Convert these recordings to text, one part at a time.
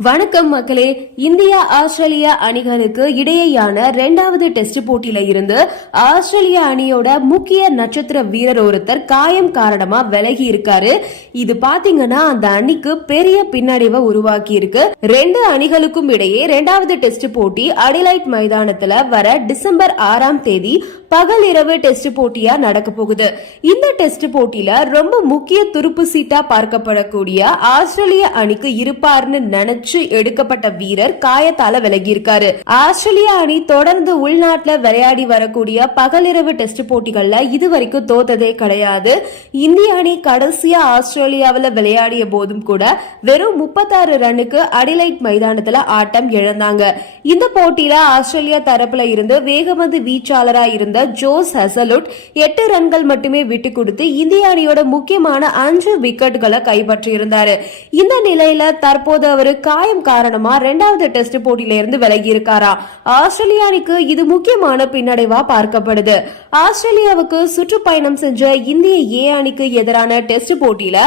வணக்கம் மக்களே. India Australia அணிகளுக்கு இடையேயான இரண்டாவது டெஸ்ட் போட்டியில இருந்து ஆஸ்திரேலியா அணியோட முக்கிய நட்சத்திர வீரர் ஒருத்தர் காயம் காரணமா விலகி இருக்காரு. இது பாத்தீங்கன்னா அந்த அணிக்கு பெரிய பின்னடைவை உருவாக்கி இருக்கு ரெண்டு அணிகளுக்கும் இடையே இரண்டாவது டெஸ்ட் போட்டி அடிலைட் மைதானத்துல வர டிசம்பர் ஆறாம் தேதி பகல் இரவு டெஸ்ட் போட்டியா நடக்க போகுது. இந்த டெஸ்ட் போட்டியில ரொம்ப முக்கிய துருப்பு சீட்டா பார்க்கப்படக்கூடிய ஆஸ்திரேலிய அணிக்கு இருப்பார்னு நினைச்சு எடுக்கப்பட்ட வீரர் காயத்தால விலகி இருக்காரு அணி தொடர்ந்து உள்நாட்டுல விளையாடி வரக்கூடிய பகலிரவு டெஸ்ட் போட்டிகள்ல இதுவரைக்கும் தோத்ததே கிடையாது. இந்திய அணி கடைசியா ஆஸ்திரேலியாவில் விளையாடிய போதும் கூட வெறும் முப்பத்தாறு ரன்னுக்கு அடிலைட் மைதானத்துல ஆட்டம் இழந்தாங்க. இந்த போட்டியில ஆஸ்திரேலியா தரப்புல இருந்து வேகமது வீச்சாளரா இருந்த ஜோஸ் ஹசலுட் எட்டு ரன்கள் மட்டுமே விட்டு கொடுத்து இந்திய அணியோட முக்கியமான அஞ்சு விக்கெட்டுகளை கைப்பற்றியிருந்தாரு. இந்த நிலையில தற்போது அவரு காயம் காரணமா இரண்டாவது டெஸ்ட் போட்டியில இருந்து விலகி இருக்காரா? ஆஸ்திரேலிய அணிக்கு இது முக்கியமான பின்னடைவா பார்க்கப்படுது. ஆஸ்திரேலியாவுக்கு சுற்றுப்பயணம் செஞ்ச இந்திய ஏ அணிக்கு எதிரான டெஸ்ட் போட்டியில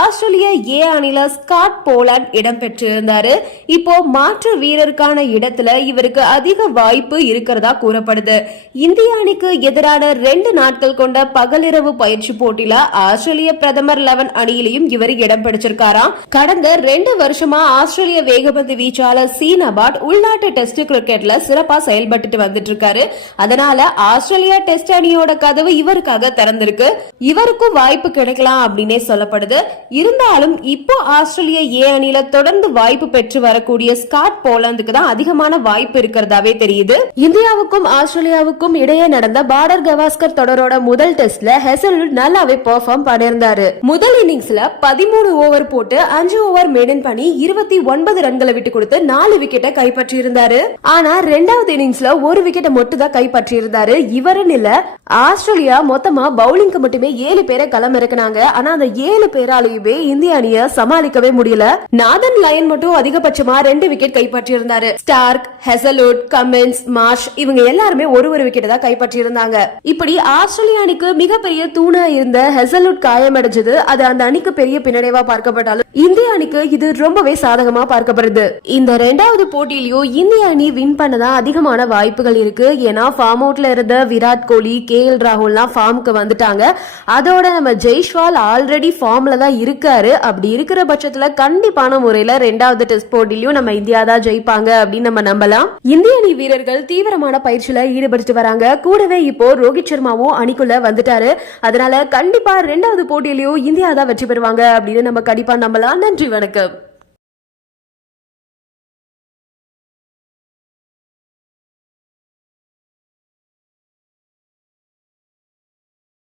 ஆஸ்திரேலிய ஏ அணில ஸ்காட் போலாண்ட் இடம்பெற்றிருந்தாரு இப்போ மாற்று வீரருக்கான இடத்துல இவருக்கு அதிக வாய்ப்பு இருக்கிறதா கூறப்படுது. இந்திய அணிக்கு எதிரான ரெண்டு நாட்கள் கொண்ட பகலிரவு பயிற்சி போட்டியில ஆஸ்திரேலிய பிரதமர் லெவன் அணியிலையும் இவர் இடம் பிடிச்சிருக்காராம். கடந்த ரெண்டு வருஷமா ஆஸ்திரேலிய வேகப்பந்து வீச்சாளர் சீன் அபாட் உள்நாட்டு டெஸ்ட் கிரிக்கெட்ல சிறப்பா செயல்பட்டு வந்துட்டு இருக்காரு அதனால ஆஸ்திரேலியா டெஸ்ட் அணியோட கதவு இவருக்காக திறந்திருக்கு. இவருக்கும் வாய்ப்பு கிடைக்கலாம் அப்படின்னே சொல்லப்படுது. இருந்தாலும் இப்போ ஆஸ்திரேலிய ஏ அணியில தொடர்ந்து வாய்ப்பு பெற்று வரக்கூடிய ஸ்காட் போலந்துக்கு தான் அதிகமான வாய்ப்பு இருக்கிறதாவே தெரியுது. இந்தியாவுக்கும் ஆஸ்திரேலியாவுக்கும் இடையே நடந்த பார்டர் கவாஸ்கர் தொடரோட முதல் டெஸ்ட்ல ஹெசல்வுட் நல்லாவே பெர்ஃபார்ம் பண்ணியிருந்தாரு. முதல் இன்னிங்ஸ்ல பதிமூணு ஓவர் போட்டு அஞ்சு ஓவர் மெயின்டைன் பண்ணி இருபத்தி ஒன் ஒன்பது ரன்களை விட்டு கொடுத்து நாலு விக்கெட்டை கைப்பற்றி இருந்தாரு ஆனா ரெண்டாவது இன்னிங்ஸ்ல ஒரு விக்கெட்டை மட்டும் தான் கைப்பற்றி இருந்தாரு இவருன்னு இல்ல ஆஸ்திரேலியா மொத்தமா பவுலிங்க்கு மட்டுமே ஏழு பேரை களம் இறக்குனாங்க ஆனா அந்த ஏழு பேராலையுமே இந்திய அணிய சமாளிக்கவே முடியல. நாதன் லயன் மட்டும் அதிகபட்சமா ரெண்டு விக்கெட் கைப்பற்றி இருந்தாரு ஸ்டார்க் ஹெசலுட் கமின்ஸ் மார்ஷ் இவங்க எல்லாருமே ஒரு ஒரு விக்கெட் தான் கைப்பற்றி இருந்தாங்க இப்படி ஆஸ்திரேலிய அணிக்கு மிகப்பெரிய தூணா இருந்த ஹெசலுட் காயமடைஞ்சது. அது அந்த அணிக்கு பெரிய பின்னடைவா பார்க்கப்பட்டாலும் இந்திய அணிக்கு இது ரொம்பவே சாதகமா பார்க்கப்படுது. இந்த ரெண்டாவது போட்டியிலயும் இந்திய அணி வின் பண்ணதான் அதிகமான வாய்ப்புகள் இருக்கு. ஏன்னா ஃபார்ம் அவுட்ல இருந்த விராட் கோலி கே எல் ராகுல்லாம் ஃபார்முக்கு வந்துட்டாங்க. அதோட நம்ம ஜெய்ஷ்வால் ஆல்ரெடி ஃபார்ம்ல தான் இருக்காரு. அப்படி இருக்கிற பட்சத்துல கண்டிப்பான முறையில ரெண்டாவது டெஸ்ட் போட்டிலையும் நம்ம இந்தியா தான் ஜெயிப்பாங்க அப்படின்னு நம்ம நம்பலாம். இந்திய அணி வீரர்கள் தீவிரமான பயிற்சியில ஈடுபட்டு வராங்க. கூடவே இப்போ ரோஹித் சர்மாவும் அணிக்குள்ள வந்துட்டாரு. அதனால கண்டிப்பா ரெண்டாவது போட்டியிலயும் இந்தியா தான் வெற்றி பெறுவாங்க அப்படின்னு நம்ம கண்டிப்பா நம்பலாம். நன்றி வணக்கம்.